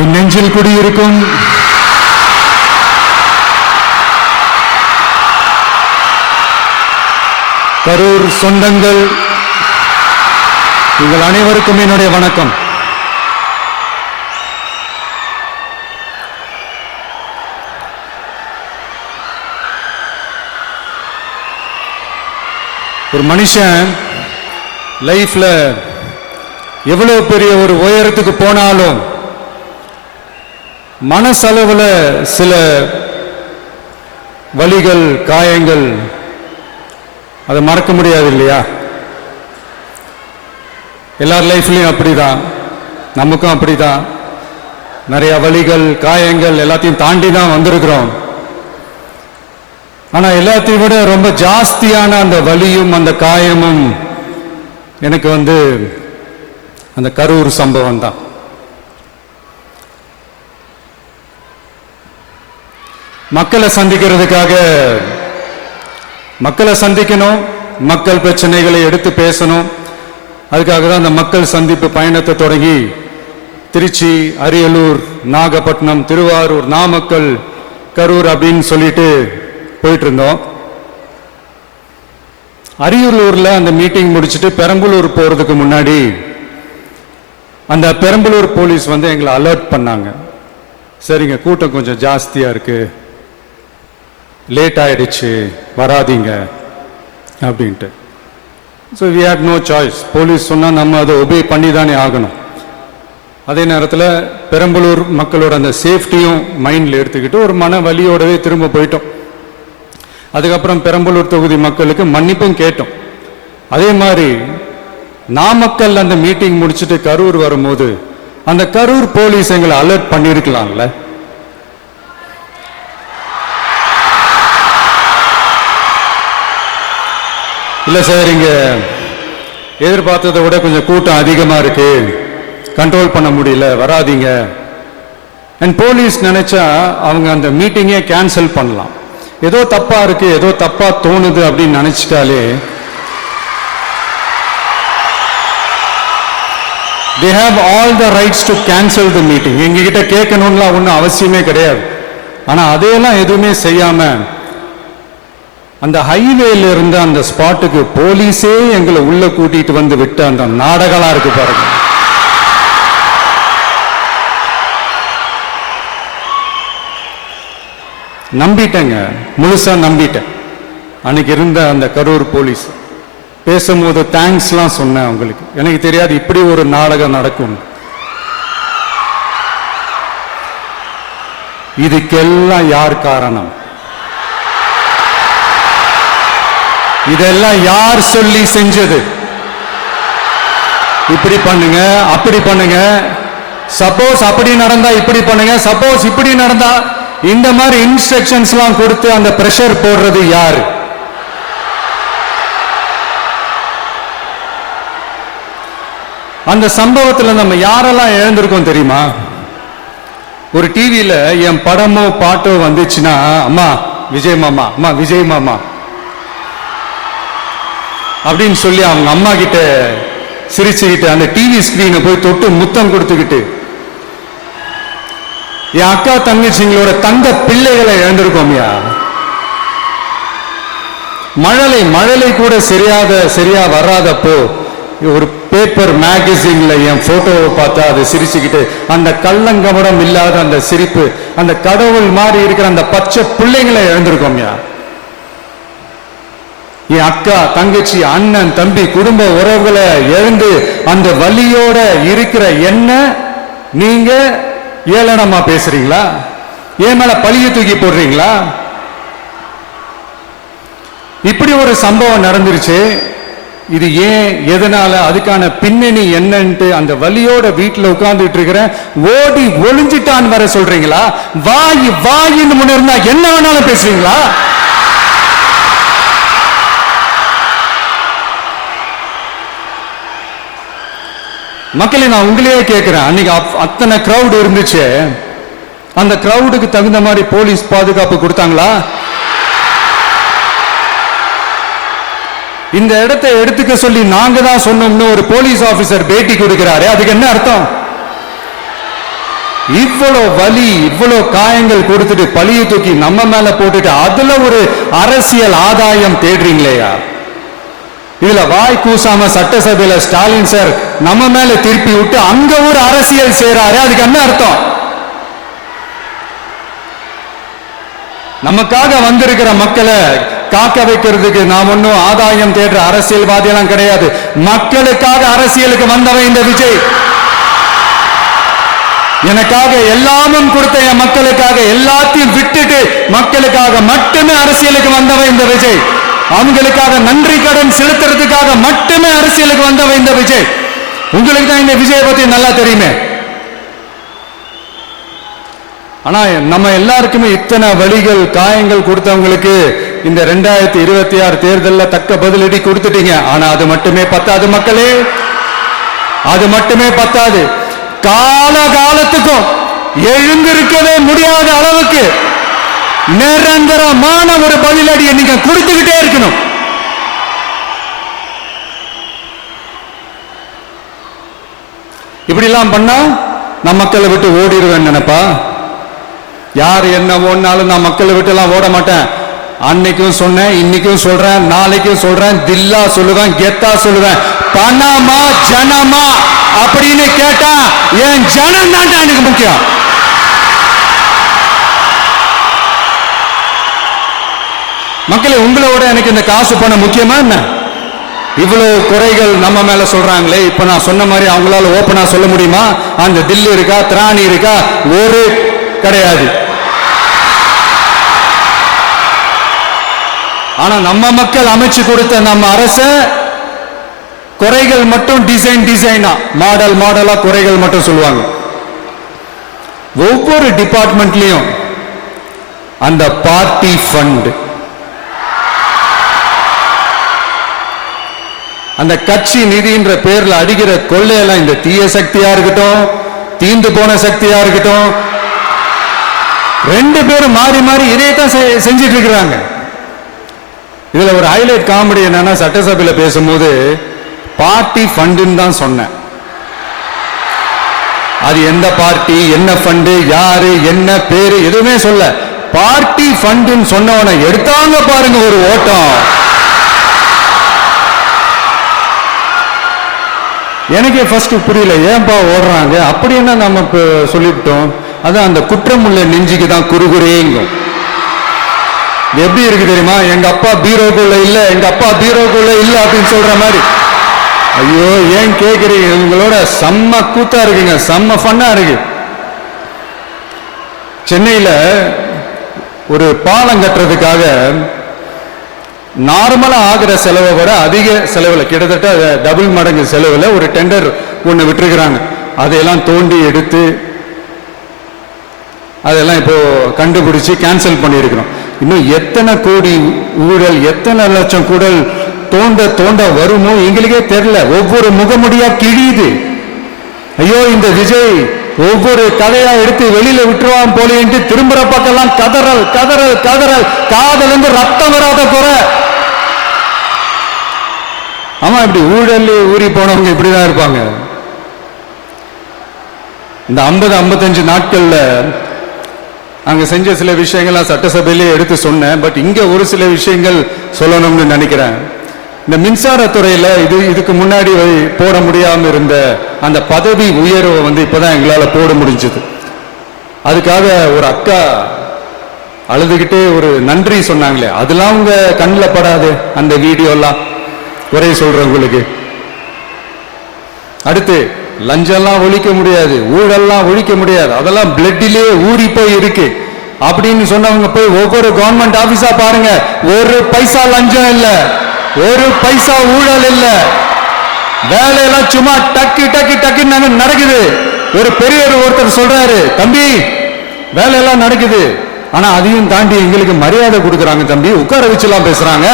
என் நெஞ்சில் குடியிருக்கும் கரூர் சொந்தங்கள், உங்கள் அனைவருக்கும் என்னுடைய வணக்கம். ஒரு மனுஷன் லைஃப்ல எவ்வளவு பெரிய ஒரு உயரத்துக்கு போனாலும் மனசளவுல சில வலிகள், காயங்கள், அதை மறக்க முடியாது இல்லையா? எல்லார் லைஃப்லையும் அப்படிதான், நமக்கும் அப்படிதான். நிறைய வலிகள், காயங்கள் எல்லாத்தையும் தாண்டி தான் வந்திருக்கிறோம். ஆனா எல்லாத்தையும் விட ரொம்ப ஜாஸ்தியான அந்த வலியும் அந்த காயமும் எனக்கு அந்த கரூர் சம்பவம் தான். மக்களை சந்திக்கிறதுக்காக, மக்களை சந்திக்கணும், மக்கள் பிரச்சனைகளை எடுத்து பேசணும். அதுக்காக தான் அந்த மக்கள் சந்திப்பு பயணத்தை தொடங்கி திருச்சி, அரியலூர், நாகப்பட்டினம், திருவாரூர், நாமக்கல், கரூர் அப்படின்னு சொல்லிட்டு போயிட்டு இருந்தோம். அரியலூர்ல அந்த மீட்டிங் முடிச்சுட்டு பெரம்பலூர் போறதுக்கு முன்னாடி அந்த பெரம்பலூர் போலீஸ் எங்களை அலர்ட் பண்ணாங்க. சரிங்க, கூட்டம் கொஞ்சம் ஜாஸ்தியா இருக்கு, லேட் ஆயிடுச்சு, வராதீங்க அப்படின்ட்டு. So we had no choice. Police சொன்னால் நம்ம அதை ஒபே பண்ணி தானே ஆகணும். அதே நேரத்தில் பெரம்பலூர் மக்களோட அந்த சேஃப்டியும் மைண்டில் எடுத்துக்கிட்டு ஒரு மன வலியோடவே திரும்ப போயிட்டோம். அதுக்கப்புறம் பெரம்பலூர் தொகுதி மக்களுக்கு மன்னிப்பும் கேட்டோம். அதே மாதிரி நாமக்கல் அந்த மீட்டிங் முடிச்சுட்டு கரூர் வரும்போது அந்த கரூர் போலீஸ் எங்களை அலர்ட் பண்ணியிருக்கலாம்ல. இல்ல சார், இங்க எதிர்பார்த்ததை விட கொஞ்சம் கூட்டம் அதிகமா இருக்கு, கண்ட்ரோல் பண்ண முடியல, வராதீங்க. அண்ட் போலீஸ் நினைச்சா அவங்க அந்த மீட்டிங்கே கேன்சல் பண்ணலாம். ஏதோ தப்பா இருக்கு, ஏதோ தப்பா தோணுது அப்படின்னு நினைச்சிட்டாலே they have all the rights to cancel the meeting. எங்ககிட்ட கேட்கணும்லாம் ஒன்றும் அவசியமே கிடையாது. ஆனா அதையெல்லாம் எதுவுமே செய்யாம அந்த ஹைவேல இருந்து அந்த ஸ்பாட்டுக்கு போலீஸே எங்களை உள்ள கூட்டிட்டு வந்து விட்டு அந்த நாடகமா இருக்கு பாருங்க. நம்பிட்டேங்க, முழுசா நம்பிட்டேன். அன்னைக்கு இருந்த அந்த கரூர் போலீஸ் பேசும்போது தேங்க்ஸ்லாம் சொன்னேன் அவங்களுக்கு. எனக்கு தெரியாது இப்படி ஒரு நாடகம் நடக்கும். இதுக்கெல்லாம் யார் காரணம்? இதெல்லாம் யார் சொல்லி செஞ்சது? இப்படி பண்ணுங்க, அப்படி பண்ணுங்க, சப்போஸ் அப்படி நடந்தா இப்படி பண்ணுங்க, சப்போஸ் இப்படி நடந்தா இந்த மாதிரி இன்ஸ்ட்ரக்ஷன்ஸ் எல்லாம் கொடுத்து அந்த பிரஷர் போடுறது யாரு? அந்த சம்பவத்துல நம்ம யாரெல்லாம் இழந்திருக்கோம் தெரியுமா? ஒரு டிவியில என் படமோ பாட்டோ வந்துச்சுன்னா, அம்மா விஜய் மாமா, அம்மா விஜய் மாமா அப்படின்னு சொல்லி அவங்க அம்மா கிட்ட சிரிச்சுக்கிட்டு அந்த டிவி ஸ்கிரீனை போய் தொட்டு முத்தம் கொடுத்துக்கிட்டு என் அக்கா தங்கச்சிங்களோட தங்க பிள்ளைகளை இழந்திருக்கோம்யா. மழலை கூட சரியா வராதப்போ ஒரு பேப்பர் மேகசின்ல என் போட்டோவை பார்த்தா அதை சிரிச்சுக்கிட்டு அந்த கள்ளங்கபடம் இல்லாத அந்த சிரிப்பு, அந்த கடவுள் மாதிரி இருக்கிற அந்த பச்சை பிள்ளைங்களை இழந்திருக்கோம்யா. என் அக்கா, தங்கச்சி, அண்ணன், தம்பி, குடும்ப உறவுகளை இழந்து அந்த வலியோட இருக்கிற என்ன நீங்க ஏளனமா பேசுறீங்களா? ஏன் மேல பழிய தூக்கி போடுறீங்களா? இப்படி ஒரு சம்பவம் நடந்துருச்சு. இது ஏன், எதனால, அதுக்கான பின்னணி என்னன்ட்டு அந்த வலியோட வீட்டுல உட்கார்ந்துட்டு இருக்கிற ஓடி ஒளிஞ்சிட்டான்னு வர சொல்றீங்களா? வாயின்னு முன்னிருந்தா என்ன வேணாலும் பேசுறீங்களா? மக்களை நான் உங்களையே கேட்கிறேன். அன்னைக்கு அத்தனை கிரௌட் இருந்துச்சு, அந்த கிரௌடுக்கு தகுந்த மாதிரி போலீஸ் பாதுகாப்பு கொடுத்தாங்களா? இந்த இடத்தை எடுத்துக்க சொல்லி நாங்க தான் சொன்னோம்னு ஒரு போலீஸ் ஆபீசர் பேட்டி கொடுக்கிறாரு. அதுக்கு என்ன அர்த்தம்? இவ்வளவு வலி, இவ்வளவு காயங்கள் கொடுத்துட்டு பழிய தூக்கி நம்ம மேல போட்டுட்டு அதுல ஒரு அரசியல் ஆதாயம் தேடுறீங்களேயா? இதுல வாய் கூசாம சட்டசபையில ஸ்டாலின் சார் நம்ம மேல திருப்பி விட்டு அங்க ஒரு அரசியல் செய்றாரு. அதுக்கு என்ன அர்த்தம்? நமக்காக வந்திருக்கிற மக்களை காக்க வைக்கிறதுக்கு நாம் ஒன்னும் ஆதாயம் தேடுற அரசியல்வாதி எல்லாம் கிடையாது. மக்களுக்காக அரசியலுக்கு வந்தவன் இந்த விஜய். எனக்காக எல்லாமும் கொடுத்த என் மக்களுக்காக எல்லாத்தையும் விட்டுட்டு மக்களுக்காக மட்டுமே அரசியலுக்கு வந்தவன் இந்த விஜய். அவங்களுக்காக நன்றி கடன் செலுத்துறதுக்காக மட்டுமே அரசியலுக்கு வந்தவன் இந்த விஜய். உங்களுக்கு தான் இந்த விஜய் பத்தி நல்லா தெரியுமே. ஆனா நம்ம எல்லாருக்குமே இத்தனை வலிகள் காயங்கள் கொடுத்தவங்களுக்கு இந்த 2026 தேர்தலில் தக்க பதிலடி கொடுத்துட்டீங்க. ஆனா அது மட்டுமே பத்தாது மக்களே, அது மட்டுமே பத்தாது. காலகாலத்துக்கும் எழுந்திருக்கவே முடியாத அளவுக்கு நிரந்தரமான ஒரு பதிலடியை நீங்க கொடுத்துக்கிட்டே இருக்கணும். இப்படி எல்லாம் பண்ணா நான் மக்களை விட்டு ஓடிடுவேன் நினைப்பா? யார் என்ன ஓடினாலும் நான் மக்களை விட்டு எல்லாம் ஓட மாட்டேன். அன்னைக்கும் சொன்னேன், இன்னைக்கும் சொல்றேன், நாளைக்கும் சொல்றேன், தில்லா சொல்லுவேன், கெத்தா சொல்லுவேன். பணமா ஜனமா அப்படின்னு கேட்டா என் ஜனம் தான் எனக்கு முக்கியம். மக்களே, உங்களோட எனக்கு இந்த காசு பணம் முக்கியமா என்ன? இவ்வளவு குறைகள் நம்ம மேல சொல்றாங்களே, இப்ப நான் சொன்ன மாதிரி அவங்களால ஓப்பனா சொல்ல முடியுமா? அந்த தில்லு இருக்கா, திராணி இருக்கா? ஒரு கிடையாது. ஆனா நம்ம மக்கள் அமைச்சு கொடுத்த நம்ம அரச குறைகள் மட்டும் டிசைனா மாடலா குறைகள் மட்டும் சொல்லுவாங்க. ஒவ்வொரு டிபார்ட்மெண்ட்லயும் அந்த பார்ட்டி ஃபண்ட், அந்த கட்சி நிதின்ற பேர்ல அடிக்கிற கொள்ளையெல்லாம் இந்த தீய சக்தியா இருக்கட்டும், தீந்து போன சக்தியா இருக்கட்டும், ரெண்டு பேரும் மாறி மாறி இதே தான் செஞ்சிட்டு இருக்கிறாங்க. இதுல ஒரு ஹைலைட் காமெடி என்னன்னா, சட்டசபையில பேசும்போது பார்ட்டி ஃபண்டுன்னு தான் சொன்னேன். அது எந்த பார்ட்டி, என்ன ஃபண்டு, யாரு, என்ன பேரு எதுவுமே சொல்ல. பார்ட்டி ஃபண்டுன்னு சொன்னவனை எடுத்தாங்க பாருங்க ஒரு ஓட்டம். எனக்கே ஃபர்ஸ்ட் புரியல, ஏன்பா ஓடுறாங்க? அப்படி என்ன நம்ம சொல்லிவிட்டோம்? அதான் அந்த குற்றம் உள்ள நெஞ்சுக்கு தான் குறுகுறேங்கும். எப்படி இருக்கு தெரியுமா? எங்க அப்பா பீரோக்குள்ள இல்ல, எங்க அப்பா பீரோக்குள்ள இல்ல அப்படின்னு சொல்ற மாதிரி. ஐயோ, ஏன் கேக்குறீங்க? உங்களோட செம்ம கூத்தா இருக்குங்க, செம்ம ஃபன்னா இருக்கு. சென்னையில ஒரு பாலம் கட்டுறதுக்காக நார்மலா ஆகிற செலவை விட அதிக செலவுல, கிட்டத்தட்ட டபுள் மடங்கு செலவுல ஒரு டெண்டர் ஒண்ணு விட்டுருக்கிறாங்க. அதையெல்லாம் தோண்டி எடுத்து அதெல்லாம் இப்போ கண்டுபிடிச்சு கேன்சல் பண்ணியிருக்கிறோம். இன்னும் எத்தனை கோடி ஊழல், எத்தனை லட்சம் கூடல் தோண்ட தோண்ட வருமோ எங்களுக்கே தெரியல. ஒவ்வொரு முகமுடியா கிழியுது. ஐயோ, இந்த விஜய் ஒவ்வொரு கதையா எடுத்து வெளியில விட்டுருவான் போலேன்ட்டு திரும்புற பக்கம்லாம் கதறல் கதறல் கதறல், காதல் இருந்து ரத்தம் வராத குறை. ஆமா, இப்படி ஊழல் ஊறி போனவங்க இப்படிதான் இருப்பாங்க. இந்த 50-55 நாட்கள்ல அங்க செஞ்ச சில விஷயங்கள்லாம் சட்டசபையிலே எடுத்து சொன்னேன். பட் இங்க ஒரு சில விஷயங்கள் சொல்லணும்னு நினைக்கிறேன். இந்த மின்சாரத்துறையில இதுக்கு முன்னாடி போட முடியாம இருந்த அந்த பதவி உயர்வை இப்பதான் எங்களால போட முடிஞ்சது. அதுக்காக ஒரு அக்கா அழுதுகிட்டே ஒரு நன்றி சொன்னாங்களே, அதெல்லாம் உங்க கண்ணில் படாது அந்த வீடியோ எல்லாம், குறை சொல்றவங்களுக்கு. அடுத்து லஞ்சம்லாம் ஒழிக்க முடியாது, ஊழல்லாம் ஒழிக்க முடியாது, அதெல்லாம் பிளட்டிலே ஊறி போய் இருக்கு அப்படின்னு சொன்னவங்க போய் ஒவ்வொரு கவர்மெண்ட் ஆபீஸா பாருங்க, ஒரு பைசா லஞ்சம் இல்ல, ஒரு பைசா ஊழல் இல்ல, வேலையெல்லாம் சும்மா டக்கு டக்கு டக்கு நடக்குது. ஒரு பெரியவர் ஒருத்தர் சொல்றாரு, தம்பி வேலையெல்லாம் நடக்குது, ஆனா அதையும் தாண்டி எங்களுக்கு மரியாதை கொடுக்குறாங்க தம்பி, உட்கார வச்சுலாம் பேசுறாங்க.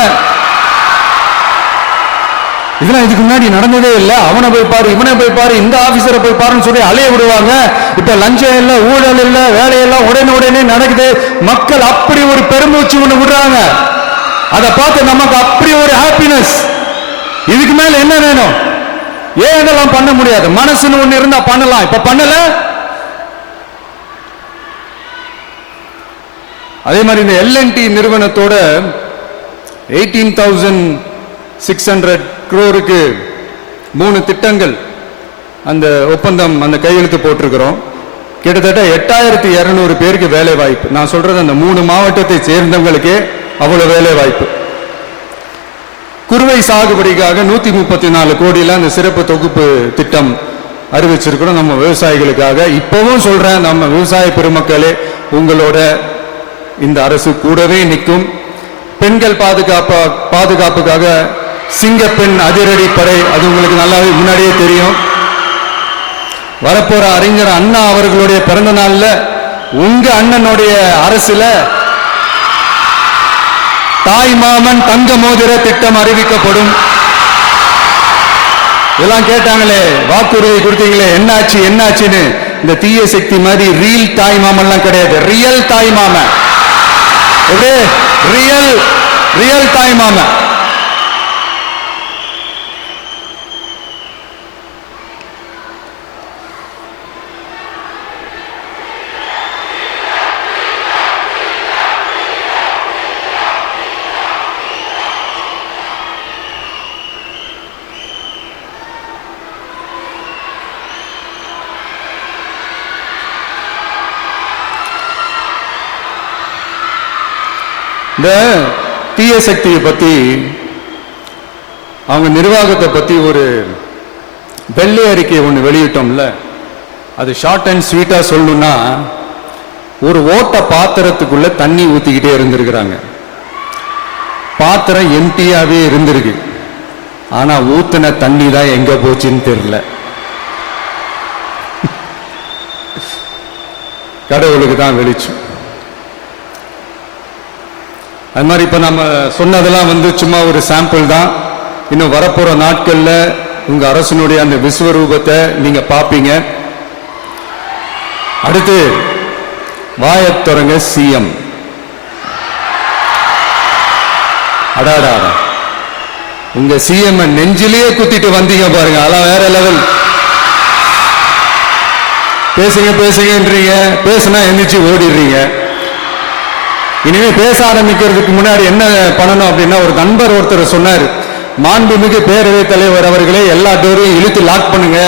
இதெல்லாம் இதுக்கு முன்னாடி நடந்ததே இல்லை. அவனை போய் பாரு, இவனை போய் பாரு, இந்த ஆபீசரை போய் பாருன்னு சொல்லி அலைய விடுவாங்க. இப்ப லஞ்சம் இல்ல, ஊழல் இல்ல, வேலையெல்லாம் உடனே நடக்குது. மக்கள் அப்படி ஒரு பெருமூச்சு ஒண்ணு விடுறாங்க. அதை பார்த்து நமக்கு அப்படி ஒரு ஹாப்பினஸ். இதுக்கு மேல என்ன வேணும்? ஏன் இதெல்லாம் பண்ண முடியாது? மனசுன்னு ஒண்ணு இருந்தா பண்ணலாம். இப்ப பண்ணல, அதே மாதிரி இந்த எல்என்டி நிறுவனத்தோட 18,600 crore-க்கு 3 திட்டங்கள் அந்த ஒப்பந்தம் அந்த கையெழுத்து போட்டிருக்கிறோம். கிட்டத்தட்ட 8,200 பேருக்கு வேலை வாய்ப்பு. நான் சொல்றது அந்த 3 மாவட்டத்தை சேர்ந்தவங்களுக்கே அவ்வளவு வேலை வாய்ப்பு. குறுவை சாகுபடிக்காக 134 கோடியில் அந்த சிறப்பு தொகுப்பு திட்டம் அறிவிச்சிருக்கிறோம் நம்ம விவசாயிகளுக்காக. இப்பவும் சொல்றேன், நம்ம விவசாய பெருமக்களே, உங்களோட இந்த அரசு கூடவே நிற்கும். பெண்கள் பாதுகாப்புக்காக சிங்கப்பெண் அதிரடி படை, அது உங்களுக்கு நல்லா முன்னாடியே தெரியும். வரப்போற அறிஞர் அண்ணா அவர்களுடைய பிறந்த நாள்ல உங்க அண்ணனுடைய அரசுல தாய் மாமன் தங்க மோதிர திட்டம் அறிவிக்கப்படும். இதெல்லாம் கேட்டாங்களே, வாக்குறுதி கொடுத்தீங்களே, என்னாச்சு என்னாச்சுன்னு. இந்த தீய சக்தி மாதிரி ரீல் தாய் மாமன்லாம் கிடையாது, ரியல் தாய் மாமன். ரியல் தாய் மாமன். இந்த தீய சக்தியை பத்தி, அவங்க நிர்வாகத்தை பத்தி ஒரு வெள்ளை அறிக்கை ஒன்று வெளியிட்டோம்ல, அது ஷார்ட் அண்ட் ஸ்வீட்டா சொல்லணும்னா, ஒரு ஓட்ட பாத்திரத்துக்குள்ள தண்ணி ஊத்திக்கிட்டே இருந்திருக்கிறாங்க. பாத்திரம் எம்டியாவே இருந்திருக்கு, ஆனா ஊத்தின தண்ணி தான் எங்க போச்சுன்னு தெரியல. கடவுளுக்கு தான் வெளிச்சம். அது மாதிரி இப்ப நம்ம சொன்னதெல்லாம் சும்மா ஒரு சாம்பிள் தான். இன்னும் வரப்போற நாட்கள்ல உங்க அரசனுடைய அந்த விஸ்வரூபத்தை நீங்க பாப்பீங்க. அடுத்து வாயத்தொடங்க சிஎம். அடாடா, உங்க சிஎம் நெஞ்சிலேயே குத்திட்டு வந்தீங்க பாருங்க, அதெல்லாம் வேற லெவல். பேசுங்கன்றீங்க, பேசுனா எந்திரிச்சு ஓடிடுறீங்க. இனிமே பேச ஆரம்பிக்கிறதுக்கு முன்னாடி என்ன பண்ணணும் அப்படின்னா, ஒரு நண்பர் ஒருத்தர் சொன்னார், மாண்புமிகு பேரவைத் தலைவர் அவர்களே எல்லா டோரையும் இழுத்து லாக் பண்ணுங்க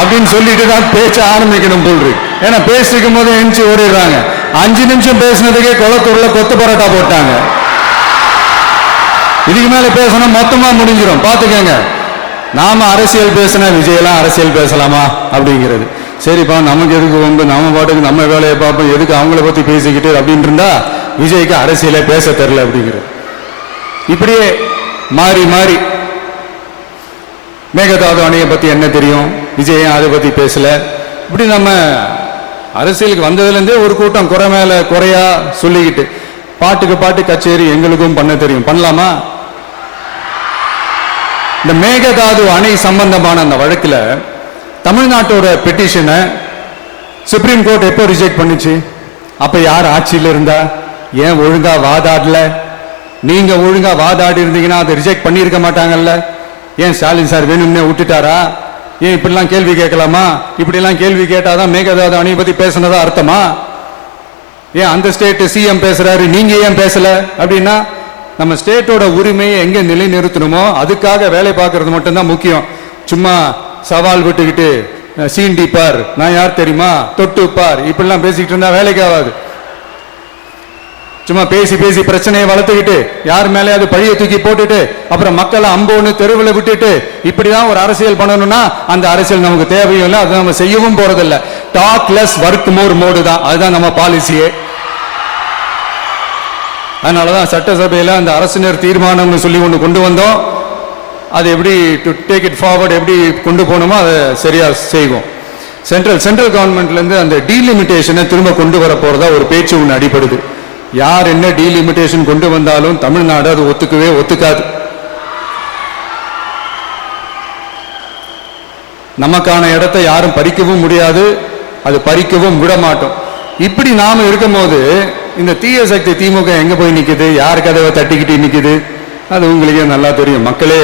அப்படின்னு சொல்லிட்டு தான் பேச்ச ஆரம்பிக்கணும் போல் இருக்கு. ஏன்னா பேசிக்கும் போது எந்திரிச்சு ஓடிடுறாங்க. 5 நிமிஷம் பேசினதுக்கே குளத்தூர்ல கொத்து பரோட்டா போட்டாங்க. இதுக்கு மேல பேசணும் மொத்தமா முடிஞ்சிடும், பாத்துக்கங்க. நாம அரசியல் பேசினா விஜயெல்லாம் அரசியல் பேசலாமா அப்படிங்கிறது. சரிப்பா, நமக்கு எதுக்கு நம்ம பாட்டுக்கு நம்ம வேலையை பார்ப்போம், எதுக்கு அவங்கள பத்தி பேசிக்கிட்டு அப்படின்னு இருந்தா விஜய்க்கு அரசியலே பேச தெரியல அப்படிங்கிறது. இப்படியே மாறி மாறி மேகதாது அணையை பத்தி என்ன தெரியும், விஜய் அதை பத்தி பேசல. இப்படி நம்ம அரசியலுக்கு வந்ததுல இருந்தே ஒரு கூட்டம் குறை மேல குறையா சொல்லிக்கிட்டு, பாட்டுக்கு பாட்டு கச்சேரி எங்களுக்கும் பண்ண தெரியும், பண்ணலாமா? இந்த மேகதாது அணை சம்பந்தமான அந்த வழக்குல தமிழ்நாட்டோட பெட்டிஷனை சுப்ரீம் கோர்ட் எப்போ ரிஜெக்ட் பண்ணுச்சு? அப்ப யார் ஆட்சியில் இருந்தா? ஏன் ஒழுங்கா வாதாடல? நீங்க ஒழுங்கா வாதாடி இருந்தீங்கன்னா அதை ரிஜெக்ட் பண்ணியிருக்க மாட்டாங்கல்ல. ஏன் ஸ்டாலின் சார் வேணும்னே விட்டுட்டாரா? ஏன் இப்படிலாம் கேள்வி கேட்கலாமா? இப்படிலாம் கேள்வி கேட்டாதான் மேகதாது அணை பத்தி பேசினதா அர்த்தமா? ஏன் அந்த ஸ்டேட் சிஎம் பேசுறாரு, நீங்க ஏன் பேசல? அப்படின்னா நம்ம ஸ்டேட்டோட உரிமையை எங்க நிலைநிறுத்தணுமோ அதுக்காக வேலை பார்க்கறது மட்டும்தான் முக்கியம். சும்மா சவால் விட்டுக்கிட்டு சீண்டி பார், நான் யார் தெரியுமா, தொட்டு பார், இப்படிலாம் பேசிக்கிட்டு இருந்தா வேலைக்கு ஆகாது. சும்மா பேசி பேசி பிரச்சனையை வளர்த்துக்கிட்டு யார் மேலே அது பழியை தூக்கி போட்டுட்டு அப்புறம் மக்களை அம்போன்னு தெருவில் விட்டுட்டு இப்படிதான் ஒரு அரசியல் பண்ணணும்னா அந்த அரசியல் நமக்கு தேவையும் இல்லை, அதை நம்ம செய்யவும் போறதில்லை. Talk less work more mode தான், அதுதான் நம்ம பாலிசியே. அதனாலதான் சட்டசபையில அந்த அரசினர் தீர்மானம்னு சொல்லி ஒன்று கொண்டு வந்தோம். அது எப்படி டு டேக் இட் ஃபார்வர்ட், எப்படி கொண்டு போகணுமோ அதை சரியா செய்வோம். சென்ட்ரல் கவர்மெண்ட்ல இருந்து அந்த டீலிமிட்டேஷனை திரும்ப கொண்டு வர போறதா ஒரு பேச்சு ஒன்று அடிபடுது. யார் என்ன டீலிமிட்டேஷன் கொண்டு வந்தாலும் தமிழ்நாடு அது ஒத்துக்கவே ஒத்துக்காது. நமக்கான இடத்தை யாரும் பறிக்கவும் முடியாது, அது பறிக்கவும் விட மாட்டோம். இப்படி நாம இருக்கும் போது இந்த தீய சக்தி திமுக எங்க போய் நிக்குது, யார் கதவை தட்டிக்கிட்டு நிக்குது, அது உங்களுக்கே நல்லா தெரியும். மக்களே,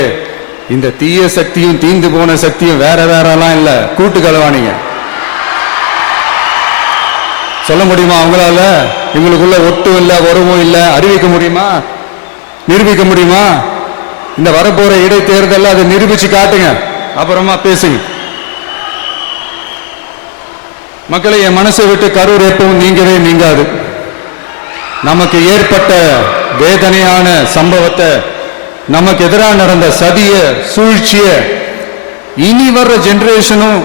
இந்த தீய சக்தியும் தீந்து போன சக்தியும் வேற வேறலாம் இல்ல, கூட்டு கலவானீங்க. சொல்ல முடியுமா அவங்களால? எங்களுக்குள்ள ஒட்டும் இல்லை, உறவும் இல்லை, அறிவிக்க முடியுமா? நிரூபிக்க முடியுமா? இந்த வரப்போற இடைத்தேர்தல் அதை நிரூபிச்சு காட்டுங்க, அப்புறமா பேசுங்க. மக்களை, என் மனசை விட்டு கரூர் எப்பவும் நீங்கவே நீங்காது. நமக்கு ஏற்பட்ட வேதனையான சம்பவத்தை, நமக்கு எதிராக நடந்த சதிய சூழ்ச்சிய இனி வர்ற ஜெனரேஷனும்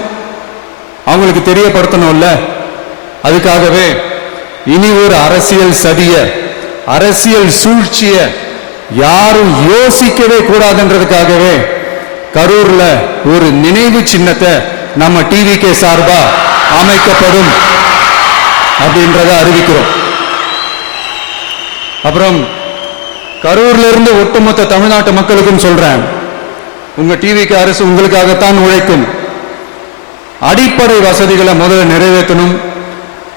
அவங்களுக்கு தெரியப்படுத்தணும்ல. அதுக்காகவே இனி ஒரு அரசியல் சதிய, அரசியல் சூழ்ச்சிய யாரும் யோசிக்கவே கூடாதுன்றதுக்காகவே கரூர்ல ஒரு நினைவு சின்னத்தை நம்ம டிவிகே சார்பா அமைக்கப்படும் அப்படின்றத அறிவிக்கிறோம். அப்புறம் கரூர்ல இருந்து ஒட்டுமொத்த தமிழ்நாட்டு மக்களுக்கும் சொல்றேன், உங்க டிவிகே அரசு உங்களுக்காகத்தான் உழைக்கும். அடிப்படை வசதிகளை முதல்ல நிறைவேற்றணும்.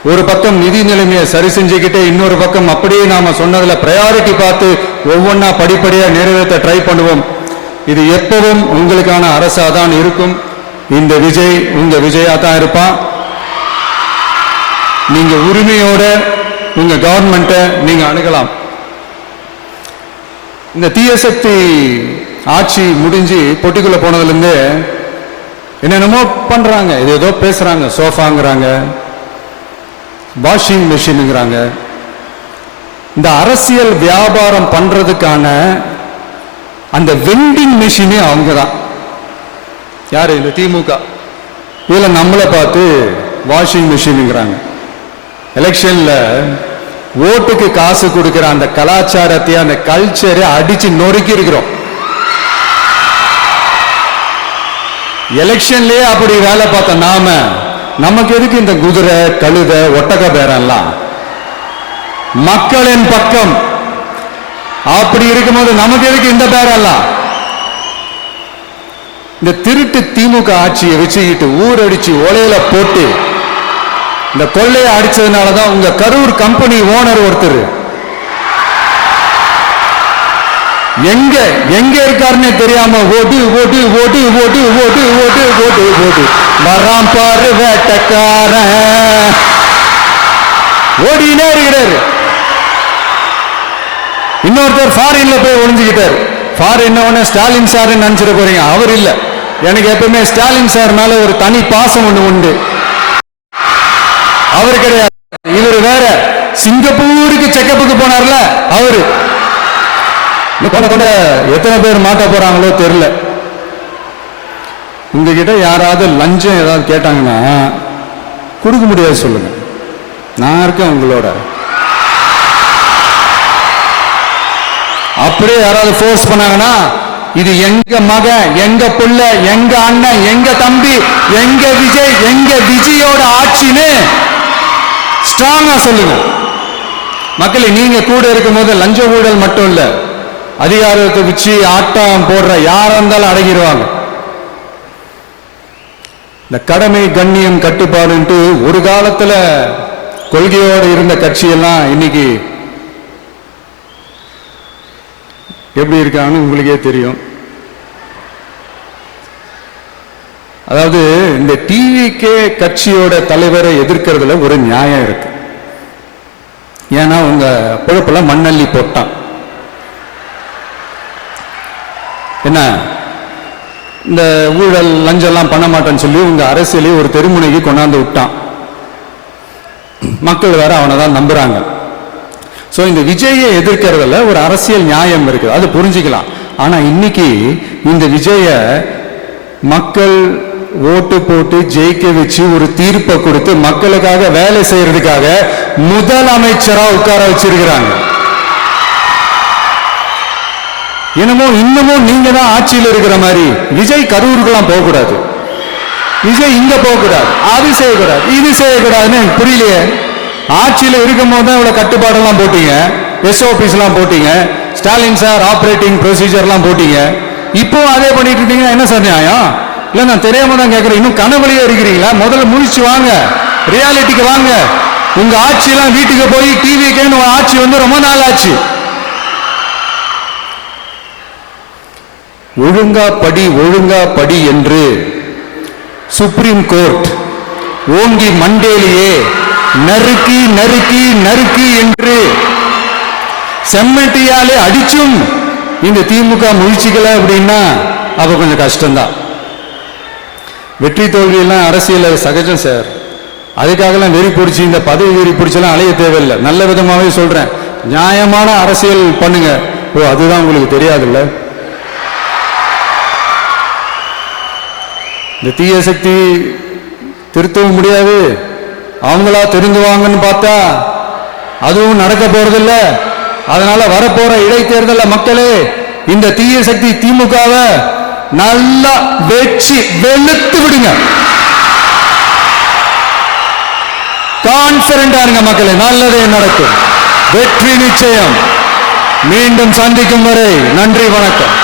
ஒரு பக்கம் நிதி நிலைமையை சரி செஞ்சுக்கிட்டே, இன்னொரு பக்கம் அப்படியே நாம சொன்னதுல பிரையாரிட்டி பார்த்து ஒவ்வொன்றா படிப்படியா நிறைவேற்ற ட்ரை பண்ணுவோம். இது எப்பவும் உங்களுக்கான அரசா தான் இருக்கும். இந்த விஜய் உங்க விஜயா தான் இருப்பான். நீங்க உரிமையோட உங்க கவர்மெண்ட்டை நீங்க அணுகலாம். இந்த தீய சக்தி ஆட்சி முடிஞ்சு பொட்டிக்குள்ள போனதுல இருந்து என்னென்னமோ பண்றாங்க, இது ஏதோ பேசுறாங்க, சோஃபாங்கிறாங்க, வாஷிங் மெஷினுங்கிறாங்க. இந்த அரசியல் வியாபாரம் பண்றதுக்கான அந்த வெண்டிங் மெஷினே அவங்க தான். யாரு? இந்த திமுக. இதுல நம்மளை பார்த்து வாஷிங் மெஷினுங்கிறாங்க. எலெக்ஷன்ல ஓட்டுக்கு காசு கொடுக்கிற அந்த கலாச்சாரத்தை, அந்த கல்ச்சரை அடிச்சு நொறுக்கி இருக்கிறோம். எலெக்ஷன்லயே அப்படி வேலை பார்த்த நாம, நமக்கு எதுக்கு இந்த குதிரை, கழுதை, ஒட்டக பேரெல்லாம்? மக்களின் பக்கம் அப்படி இருக்கும்போது நமக்கு எதுக்கு இந்த பேரெல்லாம்? இந்த திருட்டு திமுக ஆட்சியை வச்சுக்கிட்டு ஊரடிச்சு ஒலையில போட்டு இந்த கொள்ளையை அடிச்சதுனாலதான் உங்க கரூர் கம்பெனி ஓனர் ஒருத்தர் எங்க எங்க இருக்காருன்னு தெரியாம ஓட்டு ஓட்டு ஓட்டு ஓட்டு ஓட்டு ஓட்டு ஓட்டு ஓட்டு வராம் பாரு வேட்டக்காரன் ஓடினே இருக்கிறாரு. இன்னொருத்தர் ஃபாரின்ல போய் ஒளிஞ்சுக்கிட்டார். ஃபாரின் ஸ்டாலின் சார் நினைச்சிட போறீங்க, அவர் இல்ல. எனக்கு எப்பவுமே ஸ்டாலின் சார் மேல ஒரு தனி பாசம் ஒண்ணு உண்டு. அவர் கிடையாது, இவர் வேற. சிங்கப்பூருக்கு செக்கப்புக்கு போனார்ல அவரு. எத்தனை பேர் மாட்ட போறாங்களோ தெரியல. உங்ககிட்ட யாராவது லஞ்சம் ஏதாவது கேட்டாங்கன்னா கொடுக்க முடியாது சொல்லுங்க, நான் இருக்கேன் உங்களோட. அப்படியே யாராவது ஃபோர்ஸ் பண்ணாங்கன்னா, இது எங்க மகன், எங்க புள்ள, எங்க அண்ணன், எங்க தம்பி, எங்க விஜய், எங்க விஜயோட ஆட்சின்னு ஸ்ட்ராங்கா சொல்லுங்க. மக்களை, நீங்க கூட இருக்கும் போது லஞ்ச ஊழல் மட்டும் இல்ல, அதிகாரத்தை வச்சு ஆட்டம் போடுற யாரா இருந்தாலும் அடங்கிடுவாங்க. இந்த கடமை, கண்ணியம், கட்டுப்பாடுன்ட்டு ஒரு காலத்துல கொள்கையோடு இருந்த கட்சியெல்லாம் இன்னைக்கு எப்படி இருக்கான்னு உங்களுக்கே தெரியும். அதாவது இந்த டிவிகே கட்சியோட தலைவரை எதிர்க்கிறதுல ஒரு நியாயம் இருக்கு. ஏன்னா உங்க பொழப்புல மண்ணள்ளி போட்டான். என்ன, இந்த ஊழல் லஞ்சம்லாம் பண்ண மாட்டேன்னு சொல்லி உங்க அரசியலை ஒரு தெருமுனைக்கு கொண்டாந்து விட்டான். மக்கள் வேற அவனை தான் நம்புறாங்க. சோ இந்த விஜயை எதிர்க்கிறதுல ஒரு அரசியல் நியாயம் இருக்கு, அது புரிஞ்சுக்கலாம். ஆனா இன்னைக்கு இந்த விஜய மக்கள் ஓட்டு போட்டு ஜெயிக்க வச்சு ஒரு தீர்ப்பை கொடுத்து மக்களுக்காக வேலை செய்யறதுக்காக முதலமைச்சரா உட்கார வச்சிருக்கிறாங்க. என்னமோ இன்னமும் நீங்க தான் ஆட்சியில் இருக்கிற மாதிரி. விஜய் கரூருக்கெல்லாம் போக கூடாது, விஜய் இங்க போக கூடாது, அது செய்யக்கூடாது, இது செய்யக்கூடாதுன்னு எனக்கு புரியலையே. ஆட்சியில் இருக்கும் போது தான் இவ்வளவு கட்டுப்பாடெல்லாம் போட்டீங்க, SOPs எல்லாம் போட்டீங்க, ஸ்டாலின் சார் ஆபரேட்டிங் ப்ரொசீஜர்லாம் போட்டீங்க. இப்போ அதே பண்ணிட்டு இருக்கீங்கன்னா என்ன சார் நியாயம்? இல்ல நான் தெரியாம தான் கேட்கிறேன், இன்னும் கனவுலயே இருக்கிறீங்களா? முதல்ல முடிச்சு வாங்க, ரியாலிட்டிக்கு வாங்க. உங்க ஆட்சியெல்லாம் வீட்டுக்கு போய் டிவிக்கேன்னு ஆட்சி வந்து ரொம்ப நாள் ஆச்சு. ஒழுங்கா படி, ஒழுங்கா படி என்று சுப்ரீம் கோர்ட் ஓங்கி மண்டேலியே நறுக்கி நறுக்கி நறுக்கி என்று செம்மட்டியாலே அடிச்சும் இந்த திமுக முயற்சிக்கல அப்படின்னா அப்ப கொஞ்சம் கஷ்டம்தான். வெற்றி தோல்வியெல்லாம் அரசியல் சகஜம் சார். அதுக்காகலாம் வெறி பிடிச்சி இந்த பதவி வெறி பிடிச்செல்லாம் அலைய தேவையில்லை. நல்ல விதமாவே சொல்றேன், நியாயமான அரசியல் பண்ணுங்க. ஓ, அதுதான் உங்களுக்கு தெரியாதுல்ல. இந்த தீய சக்தி திருத்தவும் முடியாது, அவங்களா திருந்துவாங்கன்னு பார்த்தா அதுவும் நடக்க போறதில்ல. அதனால வரப்போற இடைத்தேர்தல மக்களே இந்த தீய சக்தி திமுகவை நல்லா வெச்சு வெளுத்து விடுங்க. கான்பிடண்டா இருங்க மக்களே, நல்லதே நடக்கும், வெற்றி நிச்சயம். மீண்டும் சந்திக்கும் வரை நன்றி, வணக்கம்.